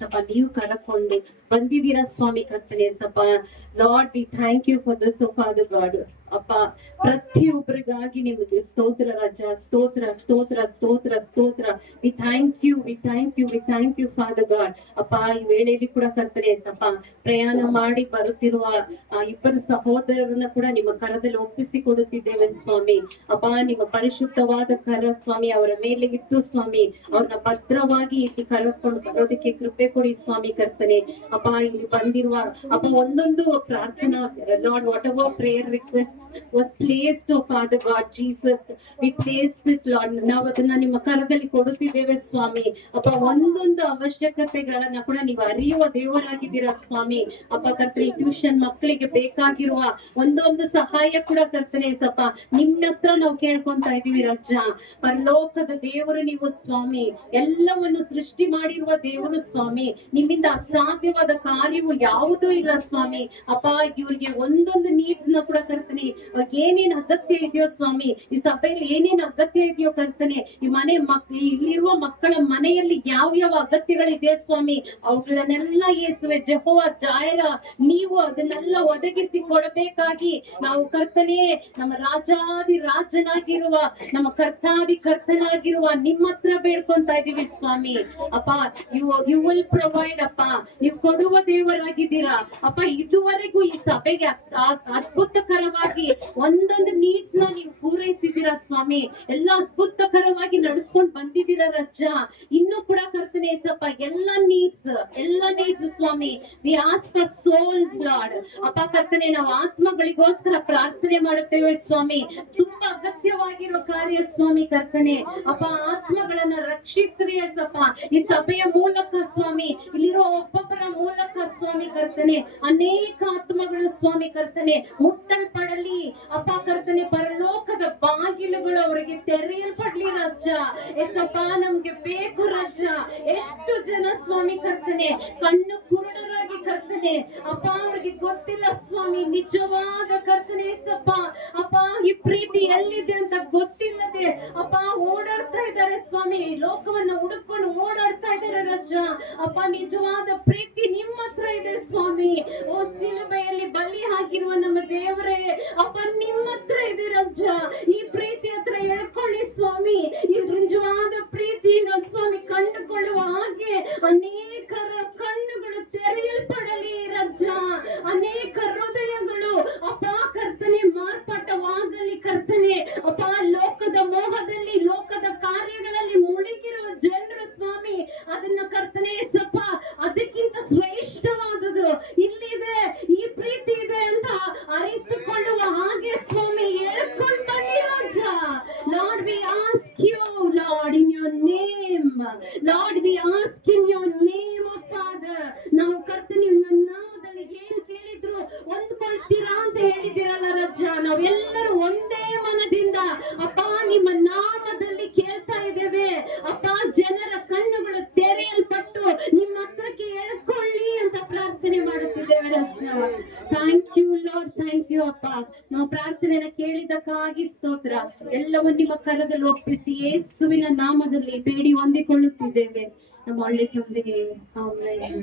ಸಪ್ಪ ನೀವು ಕರಕೊಂಡು ಬಂದಿದ್ದೀರಾ ಸ್ವಾಮಿ ಕರ್ತನೆ ಸಪ್ಪ. Lord we thank you for this father god. ಅಪ್ಪ ಪ್ರತಿಯೊಬ್ಬರಿಗಾಗಿ ನಿಮಗೆ ಸ್ತೋತ್ರ ರಾಜ, ಸ್ತೋತ್ರ ಸ್ತೋತ್ರ ಸ್ತೋತ್ರ ಸ್ತೋತ್ರ. We thank you we thank you we thank you father god. ಅಪ್ಪ ಈ ವೇಳೆಯಲ್ಲಿ ಕೂಡ ಕರ್ತನೆ ಸಪ್ಪ ಪ್ರಯಾಣ ಮಾಡಿ ಬರುತ್ತಿರುವ ಇಬ್ಬರು ಸಹೋದರರನ್ನ ಕೂಡ ನಿಮ್ಮ ಕರದಲ್ಲಿ ಒಪ್ಪಿಸಿ ಕೊಡುತ್ತಿದ್ದೇವೆ ಸ್ವಾಮಿ. ಅಪ್ಪ ನಿಮ್ಮ ಪರಿಶುದ್ಧವಾದ ಕರ ಸ್ವಾಮಿ ಅವರ ಮೇಲೆ ಇತ್ತು ಸ್ವಾಮಿ. ಅವ್ರನ್ನ ಭದ್ರವಾಗಿ ಇಲ್ಲಿ ಕರೆದುಕೊಂಡು ಬರೋದಕ್ಕೆ ಕೃಪೆ ಕೊಡಿ ಸ್ವಾಮಿ ಕರ್ತನೆ. ಅಪ್ಪ ಇಲ್ಲಿ ಬಂದಿರುವ ಅಪ್ಪ ಒಂದೊಂದು ಪ್ರಾರ್ಥನಾ lord what ever prayer request was placed, oh Father God Jesus, we place it Lord. ನಾವು ಅದನ್ನ ನಿಮ್ಮ ಕರದಲ್ಲಿ ಕೊಡುತ್ತಿದ್ದೇವೆ ಸ್ವಾಮಿ. ಅಪ್ಪ ಒಂದೊಂದು ಅವಶ್ಯಕತೆಗಳನ್ನ ಕೂಡ ನೀವು ಅರಿಯುವ ದೇವರಾಗಿದ್ದೀರಾ ಸ್ವಾಮಿ. ಅಪ್ಪ ಕರ್ತನೆ ಟ್ಯೂಷನ್ ಮಕ್ಕಳಿಗೆ ಬೇಕಾಗಿರುವ ಒಂದೊಂದು ಸಹಾಯ ಕೂಡ ಕರ್ತನೆ ಸಪ್ಪ ನಿಮ್ಮ ಹತ್ರ ನಾವು ಕೇಳ್ಕೊಂತಾ ಇದೀವಿ ರಜ್ಜ. ಪರಲೋಕದ ದೇವರು ನೀವು ಸ್ವಾಮಿ, ಎಲ್ಲವನ್ನು ಸೃಷ್ಟಿ ಮಾಡಿರುವ ದೇವರು ಸ್ವಾಮಿ. ನಿಮ್ಮಿಂದ ಅಸಾಧ್ಯವಾದ ಕಾರ್ಯವು ಯಾವುದೂ ಇಲ್ಲ ಸ್ವಾಮಿ. ಅಪ್ಪ ಇವ್ರಿಗೆ ಒಂದೊಂದು ನೀಡ್ಸ್ ನ ಕೂಡ ಕರ್ತನೆ, ಏನೇನ್ ಅಗತ್ಯ ಇದೆಯೋ ಸ್ವಾಮಿ, ಈ ಸಭೆಯಲ್ಲಿ ಏನೇನ್ ಅಗತ್ಯ ಇದೆಯೋ ಕರ್ತನೆ, ಈ ಮನೆ ಇಲ್ಲಿರುವ ಮಕ್ಕಳ ಮನೆಯಲ್ಲಿ ಯಾವ ಯಾವ ಅಗತ್ಯಗಳಿದೆ ಸ್ವಾಮಿ, ಅವುಗಳನ್ನೆಲ್ಲ ಯೇಸುವೆ ಜೆಹೋವ ಜಾಯರ ನೀವು ಅದನ್ನೆಲ್ಲ ಒದಗಿಸಿ ಕೊಡಬೇಕಾಗಿ ನಾವು ಕರ್ತನೆ ನಮ್ಮ ರಾಜಾದಿ ರಾಜನಾಗಿರುವ ನಮ್ಮ ಕರ್ತಾದಿ ಕರ್ತನಾಗಿರುವ ನಿಮ್ಮ ಹತ್ರ ಬೇಡ್ಕೊಂತಾ ಇದೀವಿ ಸ್ವಾಮಿ. ಅಪ್ಪ ಯು ವಿಲ್ ಪ್ರೊವೈಡ್. ಅಪ್ಪ ನೀವು ಕೊಡುವ ದೇವರಾಗಿದ್ದೀರಾ. ಅಪ್ಪ ಇದುವರೆಗೂ ಈ ಸಭೆಗೆ ಅದ್ಭುತಕರವಾಗಿ ಒಂದೊಂದು ನೀಡ್ಸ್ ನ ನೀವು ಪೂರೈಸಿದ್ದೀರಾ ಸ್ವಾಮಿ. ಎಲ್ಲ ಅದ್ಭುತಕರವಾಗಿ ನಡೆಸ್ಕೊಂಡು ಬಂದಿದ್ದೀರಾ ರಜ್ಜ. ಇನ್ನು ಕೂಡ ಕರ್ತನೆ ಸಪ್ಪ ಎಲ್ಲ ನೀಡ್ಸ್ ಸ್ವಾಮಿ. We ask for souls lord. ಅಪ್ಪ ಕರ್ತನೆ ನಾವು ಆತ್ಮಗಳಿಗೋಸ್ಕರ ಪ್ರಾರ್ಥನೆ ಮಾಡುತ್ತೇವೆ ಸ್ವಾಮಿ. ತುಂಬಾ ಅಗತ್ಯವಾಗಿರೋ ಕಾರ್ಯ ಸ್ವಾಮಿ ಕರ್ತನೆ. ಅಪ್ಪ ಆತ್ಮಗಳನ್ನ ರಕ್ಷಿಸ್ರಿ ಸಪ್ಪ ಈ ಸಭೆಯ ಮೂಲಕ ಸ್ವಾಮಿ, ಇಲ್ಲಿರೋ ಒಬ್ಬೊಬ್ಬರ ಮೂಲಕ ಸ್ವಾಮಿ ಕರ್ತನೆ ಅನೇಕ ಆತ್ಮಗಳು ಸ್ವಾಮಿ ಕರ್ತನೆ ಮುಟ್ಟಲ್ಪಡಲಿ. ಅಪ್ಪ ಕರ್ತನೆ ಪರಲೋಕದ ಬಾಗಿಲುಗಳು ಅವರಿಗೆ ತೆರೆಯಲ್ಪಡ್ಲಿ ರಜ್ಜ. ಎಸಪ್ಪ ನಮ್ಗೆ ಬೇಕು ರಜ್ಜ. ಎಷ್ಟು ಜನ ಸ್ವಾಮಿ ಕರ್ತನೆ ಕಣ್ಣು ಕುರುಡರಾಗಿ ಕರ್ತನೆ ಅಪ್ಪ ಅವ್ರಿಗೆ ಗೊತ್ತಿಲ್ಲ ಸ್ವಾಮಿ ನಿಜವಾದ ಕರ್ತನೆ ಸಪ್ಪ. ಅಪ್ಪ ಈ ಪ್ರೀತಿ ಎಲ್ಲಿದೆ ಅಂತ ಗೊತ್ತಿಲ್ಲದೆ ಅಪ್ಪ ಓಡಾಡ್ತಾ ಇದ್ದಾರೆ ಸ್ವಾಮಿ, ಲೋಕವನ್ನ ಹುಡುಕೊಂಡು ಓಡಾಡ್ತಾ ಇದ್ದಾರೆ ರಜ್ಜ. ಅಪ್ಪ ನಿಜವಾದ ಪ್ರೀತಿ ನಿಮ್ಮ ಹತ್ರ ಇದೆ ಸ್ವಾಮಿ. ಓ ಸಿಲುಬೆಯಲ್ಲಿ ಬಲಿ ಆಗಿರುವ ನಮ್ಮ ದೇವರೇ, ಅಪ್ಪ ನಿಮ್ಮ ಹತ್ರ ಇದೆ ರಜ್ಜ. ಈ ಪ್ರೀತಿ ಹತ್ರ ಹೇಳ್ಕೊಳ್ಳಿ ಸ್ವಾಮಿ. ಈ ನಿಜವಾದ ಪ್ರೀತಿನ ಸ್ವಾಮಿ ಕಂಡುಕೊಳ್ಳುವ ಹಾಗೆ ಅನೇಕರ ಕಣ್ಣುಗಳು ತೆರೆಯಲ್ಪಡಲಿ ರಜ್ಜ. ಅನೇಕ ಹೃದಯಗಳು ಅಪ್ಪ ಕರ್ತನೆ ಮಾರ್ಪಾಟವಾಗಲಿ ಕರ್ತನೆ. ಅಪ್ಪ ಲೋಕದ ಮೋಹದಲ್ಲಿ ಲೋಕದ ಕಾರ್ಯಗಳಲ್ಲಿ ಮುಳುಗಿರುವ ಜನರು ಸ್ವಾಮಿ ಅದನ್ನ ಕರ್ತನೆ ಸಪ್ಪ ಅದಕ್ಕಿಂತ ಶ್ರೇಷ್ಠವಾದದು ಇಲ್ಲಿದೆ, ಈ ಪ್ರೀತಿ ಇದೆ ಅಂತ ಅರಿತುಕೊಳ್ಳುವ ಹಾಗೆ ಸ್ವಾಮಿ ಹೇಳ್ಕೊಂಡು ಬನ್ನಿ ರಾಜ. Lord we ask you lord in your name. Lord we ask in your name of father. ನಾವು ಕರ್ತನೆ ನನ್ನ ನಾಮದಲ್ಲಿ ಏನ್ ಕೇಳಿದ್ರು ಹೊಂದ್ಕೊಳ್ತೀರಾ ಅಂತ ಹೇಳಿದಿರಲ್ಲ ರಜ್ಜ. ನಾವೆಲ್ಲರೂ ಒಂದೇ ಮನದಿಂದ ಅಪ್ಪ ನಿಮ್ಮ ನಾಮದಲ್ಲಿ ಕೇಳ್ತಾ ಇದ್ದೇವೆ. ಅಪ್ಪ ಜನರ ಕಣ್ಣುಗಳು ತೆರೆಯಲ್ಪಟ್ಟು ನಿಮ್ಮ ಹತ್ರಕ್ಕೆ ಹೇಳ್ಕೊಳ್ಳಿ ಅಂತ ಪ್ರಾರ್ಥನೆ ಮಾಡುತ್ತಿದ್ದೇವೆ ರಜ್ಜ. Thank you lord, thank you ಅಪ್ಪ. ನಾವು ಪ್ರಾರ್ಥನೆನ ಕೇಳಿದ್ದಕ್ಕಾಗಿ ಸ್ತೋತ್ರ. ಎಲ್ಲವನ್ನೂ ನಿಮ್ಮ ಕರದಲ್ಲಿ ಒಪ್ಪಿಸಿ ಯೇಸುವಿನ ನಾಮದಲ್ಲಿ ಬೇಡಿ ಹೊಂದಿಕೊಳ್ಳುತ್ತಿದ್ದೇವೆ ನಮ್ಮ ಒಳ್ಳೆ ತಂದೆಗೆ. ಆಮೆನ್.